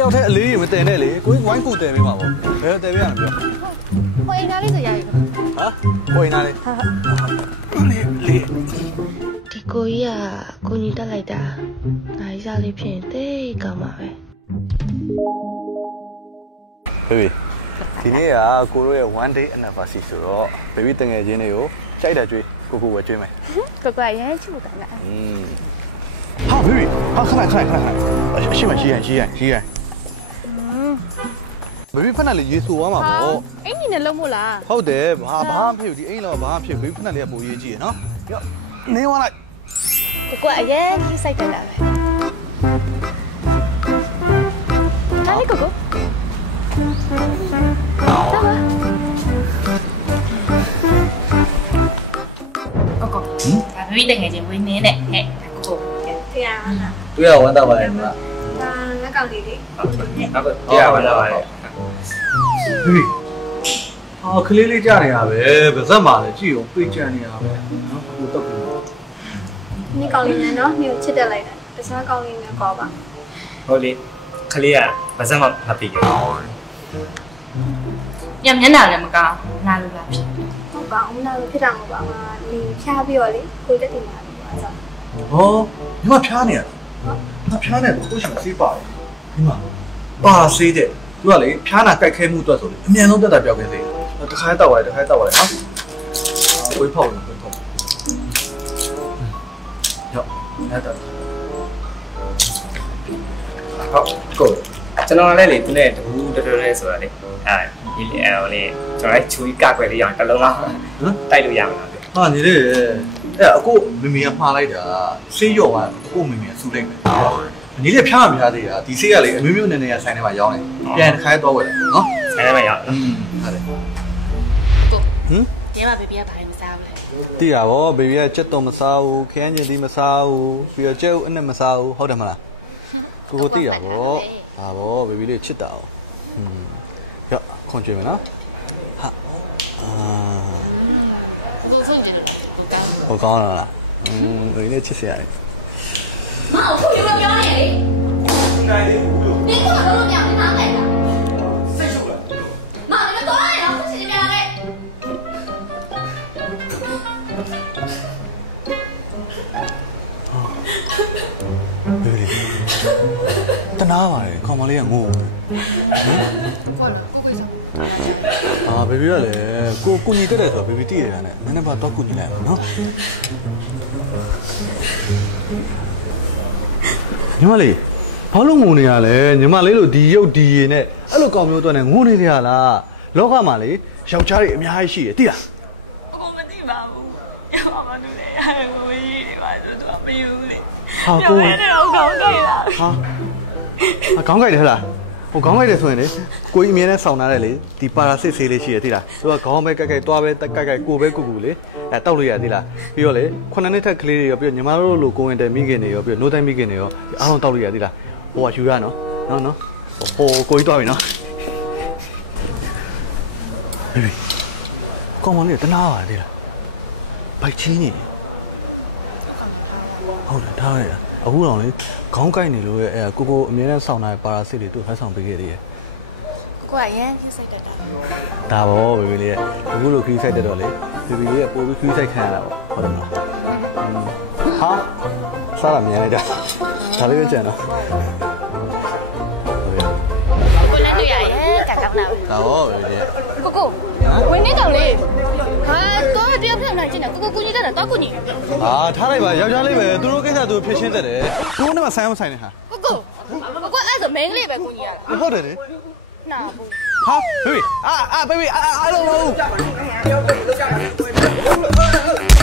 ရောက်တဲ့အလေးကြီးမတင်နဲ့လေကိုကြီးဝိုင်းကူတယ်ပေးမှာပေါ့ဘယ်တယ်ပေးရမလဲပြောဟိုအိမ်သားလေးဆိုရပြီဟာဟိုအိမ်သားလေးလေဒီကိုကြီးကကိုကြီးတက်လိုက်တာဒါကြီးစားလေးဖြစ်ရင်တိတ်ကောင်းပါပဲဘေဘီဒီနေ့ကကိုတို့ရဲ့ one day anniversary ဆိုတော့ဘေဘီတငယ်ချင်းတွေကိုကြိုက်တယ်ကြွေးကိုဝယ်ကြွေးမယ်ကိုကရဲချူတယ်လားဟာဘေဘီဟာခဏအရှိမရှိရင်ဘေဘီဖက်နဲ့လေးရေဆိုသွားမှာပေါ့အင်းကြီးနဲ့လုံးမို့လားဟုတ်တယ်ဘာမှဖြစ်ဘူးဒီအိမ်တော့ဘာမှဖြစ်ဘေဘီဖက်နဲ့လေးကပိုရေးကြည့်ရနော်ရောနေသွားလိုက်ကိုကအရင်ကြီးစိုက်တယ်လားပဲဒါလေးကိုဒါဘီတငယ်ချင်းဝင်းနေနဲ့ဟဲ့ကိုတရားလားတွေ့ရဝမ်းသာပါတယ်ကွာငါကောင်းလေးလေဟုတ်တရားဝမ်းသာပါတယ်ဘီကလေးလေးကြားနေရပဲဗဇက်မှာလည်းကြည့်အောင်ပြေးကြံနေရပဲနော်ကိုတော့ပြီนี่ကောင်းလေးနဲ့နော်မြို့ချစ်တက်လိုက်တာတခြားကောင်းလေးနဲ့ကောပါဟုတ်လေကလေးကဗဇက်မှာမပြေခဲ့ညမျက်နှာလည်းမကောင်းနားလို့လားဖြစ်ဟုတ်ပါအောင်နားလို့ဖြစ်တာမဟုတ်ပါဘူးလီဖြားပြီးတော့လေကိုတက်တင်လာတယ်ဆိုတော့ဟောညီမဖြားနေရငါဖြားနေကိုရှင်စေးပါတယ်ညီမပါစေးတဲ့သူကလေဖြားနာကြိုက်ခဲမှုအတွက်ဆိုလေအမြန်ဆုံးတက်တာပြောက်ခဲ့သေးတယ်တခါတောက်ရတယ်ဟာဝေးဖောက်လို့ရောက်အဲ့ဒါဟုတ်ကိုကျွန်တော်လည်းလေသူနဲ့တူတော်တော်ဆိုတာလေဒီလေလေကျွန်တော်ချူကြီးကကွယ်လေးအောင်တစ်လုံးလောက်တိုက်လို့ရမှာဟာညီလေးအဲ့အခုမမေကမှားလိုက်တာဆေးရော့ကအခုမမေကဆူလိုက်မယ်ညီလေးဖျားမဖျားသေးတာဒီဆေးကလေအမျိုးမျိုးနေနေရဆိုင်ထဲမှာရောင်းနေပြန်တစ်ခါတော့ဝယ်တယ်နော်ဆိုင်ထဲမှာရောင်းဟုတ်တယ်ဒီမှာဘေဘီကဘာလဲမစားဘူးလေတိရပါဘောဘေဘီကချက်တော့မစားဘူးခရမ်းကျင်သီးမစားဘူးပြီးတော့ကျဲဥအနဲ့မစားဘူးဟုတ်တယ်မလားကိုတိရပါဘောဟာဘောဘေဘီလေးချစ်တာ哦ရောခွန်ကြွေးမယ်နော်ဟာလူဆုံးကြည့်လို့ဟိုကောင်းလားဒီနေ့ချစ်စရာလေမအောင်ခုပြောနေလေနိုင်လေဒီကတော့ညနေနားလိုက်တာစိတ်ရှုပ်လားမလည်းတော့ရအောင်စစ်ပြရလေဘေဘီတနာပါလေခေါမလေးကငို့ဟုတ်လားကိုကိုစားဘေဘီကလည်းကိုညီတက်တယ်ဆိုတော့ဘေဘီတည်ရတာနဲ့နည်းနည်းပါတော့ကိုညီလိုက်အောင်နော်ညီမလေးဘာလို့ငိုနေရလဲညီမလေးလို့ဒီရုပ်ဒီရည်နဲ့အဲ့လိုကောင်မျိုးတော့နဲ့ငိုနေကြလားလောကမှာလေယောက်ျားတွေအများကြီးရှိတယ်သိလားကိုမသိပါဘူးရောမလို့လေကိုကြီးတွေပါဆိုတော့မယူလေဟာကိုတော့ကောင်းကြလားဟာခေါင်းကြိုက်တယ်ဟလားဟိုခေါင်းကြိုက်တယ်ဆိုရင်လေကိုကြီးအမြဲတမ်းဆောင်းထားတယ်လေဒီပါရာစစ်ဆေးလေးရှိရသိလားသူကခေါင်းပဲကြိုက်တွားပဲကြိုက်ကိုပဲကူလေတောက်လို့ရသိလားပြီးတော့လေ9နှစ်ထက်ကလေးတွေရောပြီးတော့ညီမတို့လိုကိုဝင်တယ်မိခင်တွေရောပြီးတော့နိုးတိုင်းမိခင်တွေရောအားလုံးတောက်လို့ရသိလားဟိုကယူရနော်ဟိုကိုကြီးတွားပြီနော်ဟေးကောင်းမလေးတနာပါသိလားဘိုက်ချင်းနေဟုတ်တယ်ထားရအခုတော့လေခေါင်းကိုက်နေလို့ရဲ့ကိုအမြဲတမ်းဆောင်းထားတဲ့ပါရာစစ်တွေသူ့ဖက်ဆောင်ပေးခဲ့သေးတယ်ကိုကရမ်းခီးစိုက်တတ်တာဒါပေါ့ဘေဘီလေးအခုလိုခီးစိုက်တတ်တော့လေဘေဘီလေးကပိုပြီးခီးစိုက်ခံရတာပေါ့ဟုတ်တယ်မလားဟာစားရမြင်လိုက်တာဒါလေးပဲကြံတော့ကိုလည်းတွေ့ရရဲ့ကကောင်းတာဒါပေါ့ဘေဘီလေးကိုဝင်းနေကောင်လေးဟာကိုတယောက်ဖက်နိုင်ချင်တယ်ကိုကူညီတတ်တာတော့ကူညီဟာထားလိုက်ပါယောက်ျားလေးပဲသူတို့ကိစ္စသူဖြစ်ရှင်းတတ်တယ်ကိုနဲ့မှဆိုင်မဆိုင်နဲ့ဟာကိုအဲ့ဆို main လေးပဲကူညီရတာဟုတ်တယ်လေနာဘူးဟာဘေဘီဘေဘီအားလုံး